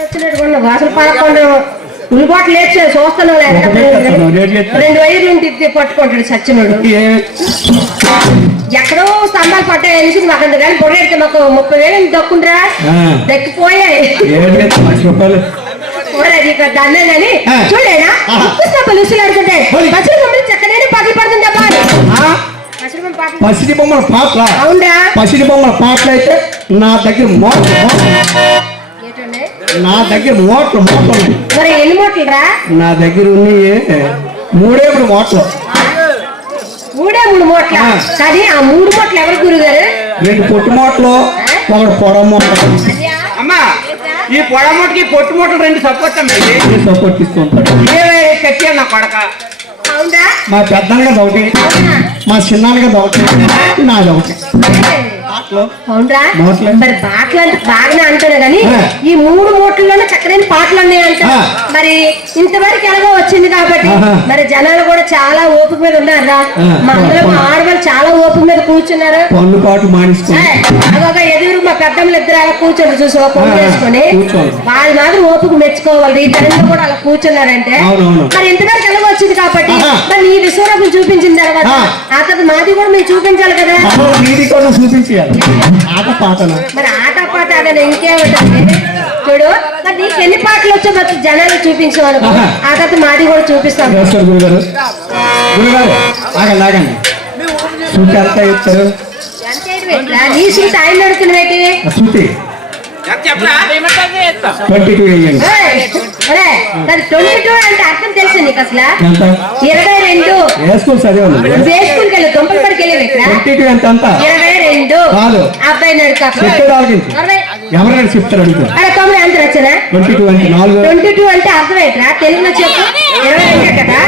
అసలు పదకొండు ఉల్లిపాట్లు లేచా చూస్తాను. రెండు వైర్లు పట్టుకుంటాడు సచ్చినుడు. ఎక్కడో స్తంభాలు పట్టాయి అనేసి మాకు అంత కానీ పొడేడితే మాకు ముప్పై వేలు దక్కుండ్రా. దక్కిపోయాయి. దాన్నే కానీ ఆ. చూడలేనా. ఉప్పు స్తంభాలు. పచ్చడి మమ్మల్ని చక్కనే పగిలి పడుతుంది పసిడి బొమ్మల అవునరా. పసిడి బొమ్మల పాటలు అయితే నా దగ్గర ఏంటండి నా దగ్గర మోట్లు మోట్లు ఉన్నాయి మరి ఎన్ని నా దగ్గర ఉన్నాయి మూడే మూడు మోట్లు మూడే మూడు మూట్ల. కానీ ఆ మూడు మూటలు ఎవరు గురుగారు? రెండు పొట్టు మోట్లు ఒకటి పొడ మోట్లు అమ్మా ఈ పొడమూటకి పొట్టు మూటలు రెండు సపోర్ట్ అమ్మా సపోర్ట్ ఇవే కట్టాను నా కొడక. అవునా? మా పెద్దనగా ఒకటి మా చిన్నాన్నగా ఒకటి నాది ఒకటి. అవునరా. మరి పాటలు అంటే బాగానే అంటాడు కానీ. ఈ మూడు మూటల్లోనే చక్కని పాటలు ఉన్నాయంట ఆ. మరి ఇంతవరకు ఎలాగో వచ్చింది కాబట్టి. మరి జనాలు కూడా చాలా ఓపిక మీద ఉన్నారా. మా అందరూ మా ఆడవాళ్ళు చాలా ఓపిక మీద కూర్చున్నారు పన్ను పాటు అదొక ఎదురు మా పెద్దమ్మలు ఇద్దరు అలా కూర్చొని చూసి వేసుకొని కూర్చోవాలి. వాళ్ళ మాత్రం ఓపిక మెచ్చుకోవాలి ఈ టైంలో కూడా అలా కూర్చున్నారంటే. మరి ఇంతవరకు ఎలాగో వచ్చింది కాబట్టి. మరి నీ విశ్వరూపం చూపించిన తర్వాత ఆ. తర్వాత మాది కూడా మీరు చూపించాలి కదా అసలు ఆట పాటలు మరి ఆట పాట అదే చూడు మరి నీకు ఎన్ని పాటలు వచ్చో మరి జనాలు చూపించేవాళ్ళు ఆహా. ఆ తర్వాత మాది కూడా చూపిస్తాం. గురుగారు? గురుగారు ఆగండి ఆగండి. ఎంత ఇస్తారు? నీ సుంత ఆయన అడుగుతున్నవేటి చెప్పరా ట్వంటీ టూ వేయండి ట్వంటీ టూ అంటే అర్థం తెలుసు నీకు అసలు? ఇరవై రెండు. వేసుకోవాలి చదివాను ఏ స్కూల్కి వెళ్ళి? దుంపల పడికి వెళ్ళి ఇక్కడ? ట్వంటీ టూ ఎంత అంత? ఇరవై రెండు. కాదు. అబ్బాయి ఎవరైనా చెప్తారు అడుగుతా అరే తొమ్మిది ట్వంటీ టూ అంటే నాలుగు. ట్వంటీ టూ అంటే అర్థం ఏంట్రా తెలుగులో చెప్పు. ఇరవై రెండే కదా?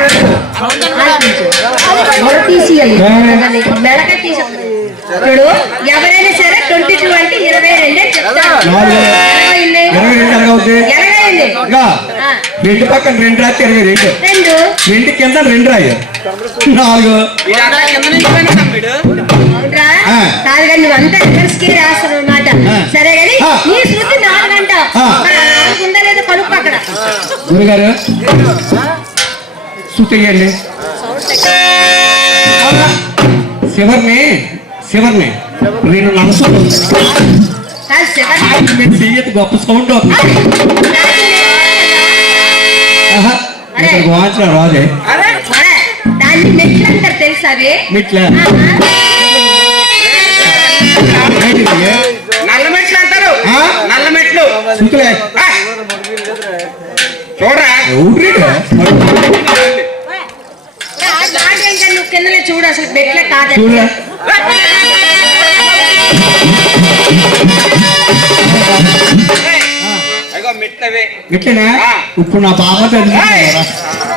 మెడక తీసి చూడు ఎవరైనా సరే ట్వంటీ టూ అంటే ఇరవై రెండే? ఇరవై రెండు? ఇంకా పక్కన రెండు రాస్తే ఇరవై రెండు. రెండు. రెండు కింద రెండు రాయి. నాలుగు. అవునరా? కాదు కానీ నువ్వంతా రాస్తావు. సరే కానీ ఆ. నీ శృతి నాలుగంట ఆ. మరి ఆ నాలుగు ఉందా లేదా కనుక్కో అక్కడ. గురుగారు శృతి ఇవ్వండి శివర్ని శివర్ని రెండు చెయ్యదు గొప్ప సౌండ్ అవుతుంది ఆహా, ఇక్కడ వాంచిన రాదే మెట్లు. నల్ల మెట్లు అంటారు? నల్ల మెట్లు. ఆ. చూడరా చూడు అసలు మెట్లే కాదు.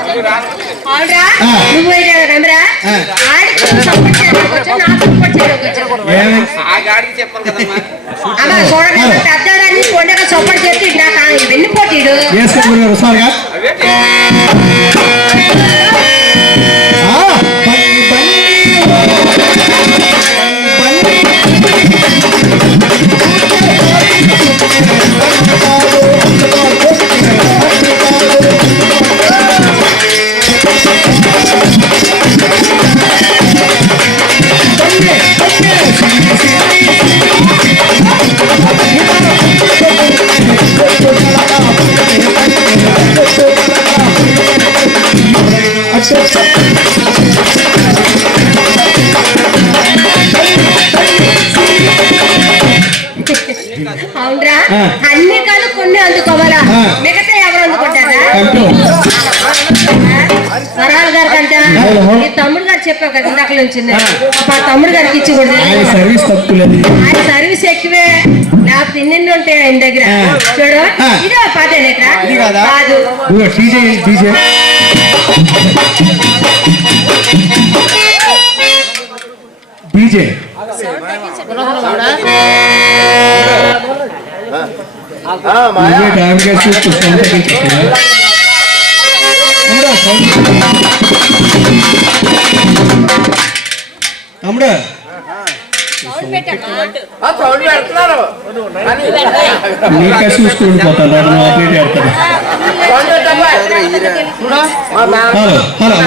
చేయడానికి ఏమి? ఆ గాడికి చెప్పాలి అవునరా ఆ. అన్ని కాదు కొన్ని అందుకోవాలా ఆ. మిగతా ఎవరు అందుకుంటారా అంటూ. వరాల గారి కంట అవును. ఈ తమ్ముడు గారు చెప్పావు కదా ఇందాక నుంచి మా తమ్ముడు గారికి ఇచ్చి కూడా ఆయన సర్వీస్ తక్కువలేదు ఆయన సర్వీస్ ఎక్కువే లేకపోతే ఇన్ని ఉంటాయి ఆయన దగ్గర ఆ. చూడు ఆ. ఇదే పాట కాదా? డీజే ఆ సౌండ్ పెడుతున్నారు. అని. నీకే చూసుకుని ఆపరేట్ చేస్తాను హలో హలో.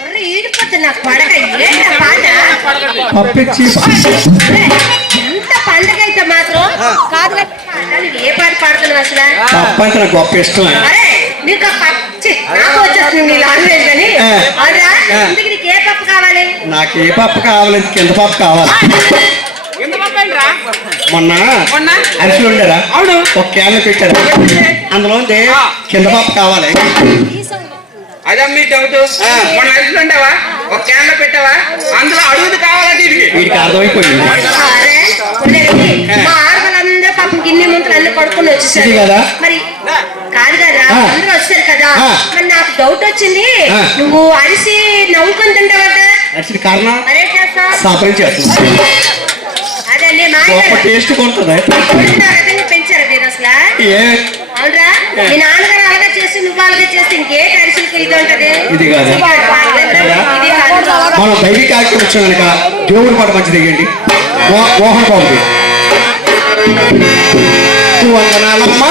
ఒరేయ్, ఎంత పండగ అయితే మాత్రం కాదు ఏ పాట పాడుతున్నావు అసలు? గొప్ప ఇష్టం. నీకు పచ్చి నాకు వచ్చేస్తుంది నీ లాంగ్వేజ్ అని. అవునా ఆ. ఇందుకు నీకు ఏ పప్పు కావాలి నాకు ఏ పప్పు కావాలి కింద పప్పు కావాలి? మొన్న మొన్న? అరిసెలు ఉండరా అవును. ఒక క్యాన్ పెట్టారు అందులో ఉంది. కింద పప్పు కావాలి అదే మీ డౌట్ మొన్న అరిసెలు ఉండవా ఒక క్యాన్ పెట్టావా అందులో అడుగుది కావాలా దీనికి వీడికి అర్థమైపోయింది. మా ఆడవాళ్ళందరూ పాపం గిన్నె ముంతలు అన్ని పడుకొని వచ్చేసారు? మరి కాదు కదా. అందరూ. మరి నాకు డౌట్ వచ్చింది. నువ్వు అరిసి నవ్వుకొని కారణం? చేస్తుంది టేస్ట్ కొంటుంది పెంచారు మీరు అసలు ఏ? అవునరా? మీ నాన్నగారు అలాగే చేసి నువ్వు అలాగే చేస్తే ఇంకే ఇది ఉంటది? ఇది కాదా? ఇది కాదు. మనం దైవిక కార్యక్రమం వచ్చాం కనుక దేవుడి పాట మంచి దిగండి మోహన్ బాబుది. వందనాలమ్మా.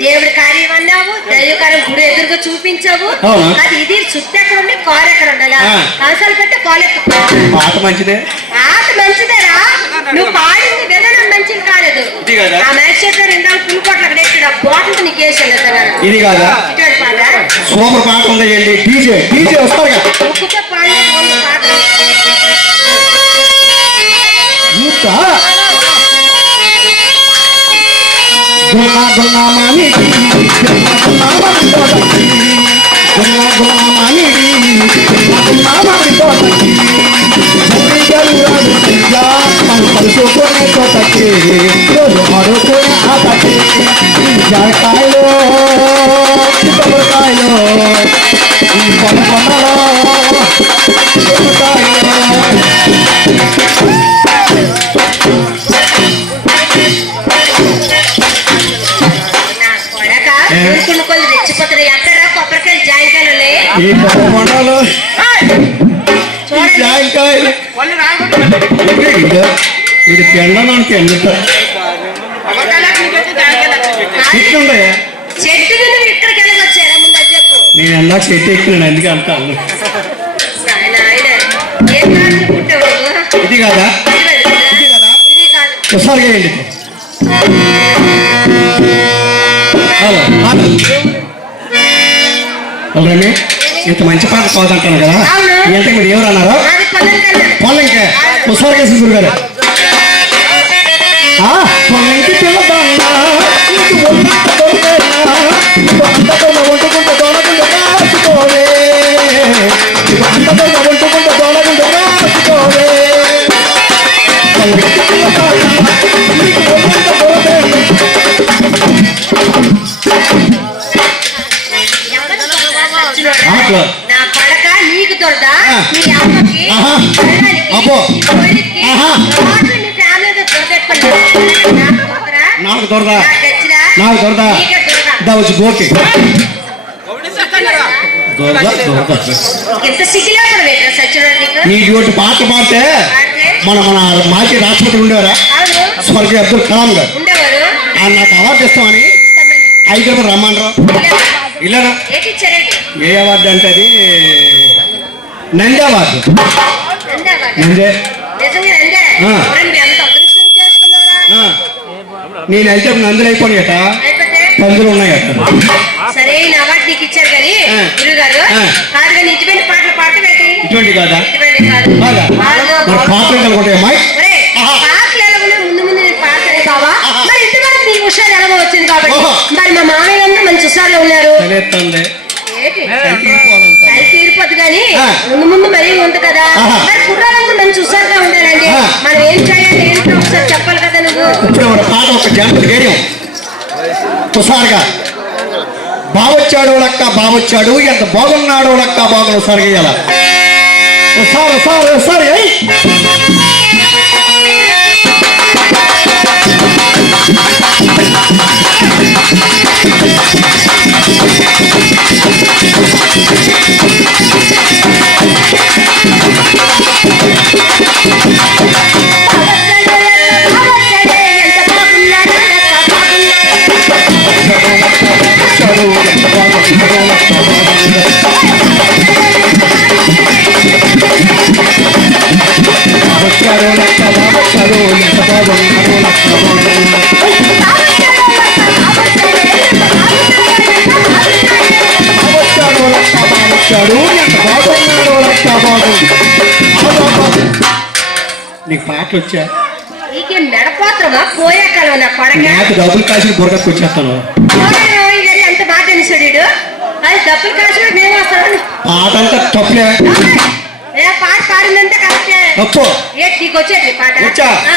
దేవుడి కార్యం అన్నావు దైవ కార్యం గుడి ఎదురుగా చూపించావు? అది ఇది చుట్టూ ఎక్కడ ఉండి కారు ఎక్కడ ఉండాలా ఆ. అవసరాలు పెట్టి కాలు పాట మంచిదే ఆట మంచిదేరా నువ్వు పాడింది విధానం మంచిది కాలేదు? ఆ మ్యాజిస్ట్రేట్ గారు ఇందాక పులికోట్ల అక్కడ ఎక్కడ బాటిల్ నీకు వేసాను ఇది కాదా పాట సూపర్ పాట ఉందండి డీజే డీజే వస్తారు కదా ఇంకా గున్నా గున్నా మాని గున్నా మాని తోటకి గున్నా గున్నా మాని గున్నా మాని తోటకి మళ్ళీ గరురాడు సయ్యా మనం కలుసుకునే తోటకి రోజు మరుకునే ఆటకి జాకాయలో కొబ్బరికాయలో ఈ పొల మీద నువ్వు ఇక్కడికి వెళ్ళవచ్చారా ముందు అది చెప్పు. నేను ఎందాక చెట్టు ఎక్కినాను పుట్టావు నువ్వు? ఇది కదా? ఇది? ఇది? ఇది ఒకసారి వేయండి హలో. హలో. అవునండి ఇంత మంచి పాట కాదంటాను కదా. ఎంత మీరు ఎవరు అన్నారు? అది పొలం కన్నా పొలంకే ఒకసారి నాకు దొరదా? నాకు దొరదా? దా వచ్చి గోకి నీ ఇటువంటి పాట పాడితే మన మన మాజీ రాష్ట్రపతి ఉండేవారా? స్వర్గీయ అబ్దుల్ కలాం గారు. ఆయన నాకు అవార్డు ఇస్తామని హైదరాబాద్ రమ్మనరావు ఇల్లరా ఏ అవార్డు అంటే అది. నందే నిజంగా నందే ఆ. మరి మీరు ఎంత అదృష్టం చేసుకున్నారా ఆ. నేను వెళ్తే నందులు అయిపోయాయట అయిపోతే? పందులు ఉన్నాయట సరే ఈ అవార్డు నీకు ఇచ్చారు కానీ ఆ. గురువు గారు ఆ. కాదు కానీ ఇటువంటి పాటలు పాడతావేంటి ఇటువంటి కాదా? అమ్మాయి పాటలు ఎలాగో ముందు ముందు నేను పాడతానే బావా. మరి ఇంతవరకు నీ హుషారు ఎలాగో వచ్చింది కాబట్టి. మరి మా మామయ్య మంచి హుషారులో ఉన్నారు. తీరిపోద్దు కానీ. ముందు ముందు మరీ ఉంది కదా. మరి మంచి హుషారుగా ఉండాలండి ఆ. మనం ఏం చేయాలి? ఏంటో? ఒకసారి చెప్పాలి ఇప్పుడు ఒక పాట ఒక జంటలు గేయం. హుషారుగా బావొచ్చాడు లక్క బావొచ్చాడు. ఎంత బాగున్నాడు లక్క బాగున్నాడు. సరిగేయాల హుషారు హుషారు హుషారు ఏయ్! అవచ్చడే, బాగుంది నీకు పాటలు వచ్చా? నీకేం డబ్బులు కాసిన బుర్రకు వచ్చేస్తాను. పాట అంతా తప్పులే. పాట పాడిందంటే కరెక్టే. తప్పు. ఏ నీకు వచ్చేది పాట? వచ్చా. ఆ,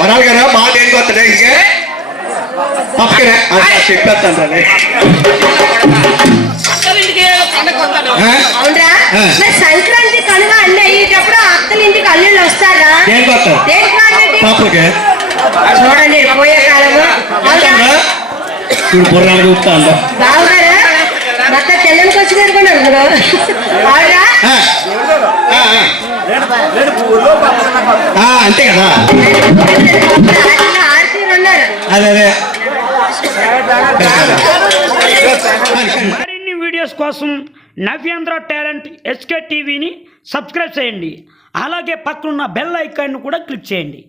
మరి బాగా ఇంకే? పక్కనే చెప్పేస్తాను పండగ వస్తాడు. మరి సంక్రాంతి కనుక అన్ని అయ్యేటప్పుడు అత్తల ఇంటికి అల్లుళ్ళు వస్తారా? దేనికి చూడండి పోయే కాలము. ఇప్పుడు బుర్రాలు చూస్తాను మొత్తం తెల్లని వచ్చి పెట్టుకున్నారు గురు బావురా అంతే కదా. ఆర్తీరు ఉన్నారు అదే అదే. మరిన్ని వీడియోస్ కోసం నవ్యాంధ్ర టాలెంట్ ఎస్కే టీవీని సబ్స్క్రైబ్ చేయండి. అలాగే పక్కనున్న బెల్ ఐకాన్ను కూడా క్లిక్ చేయండి.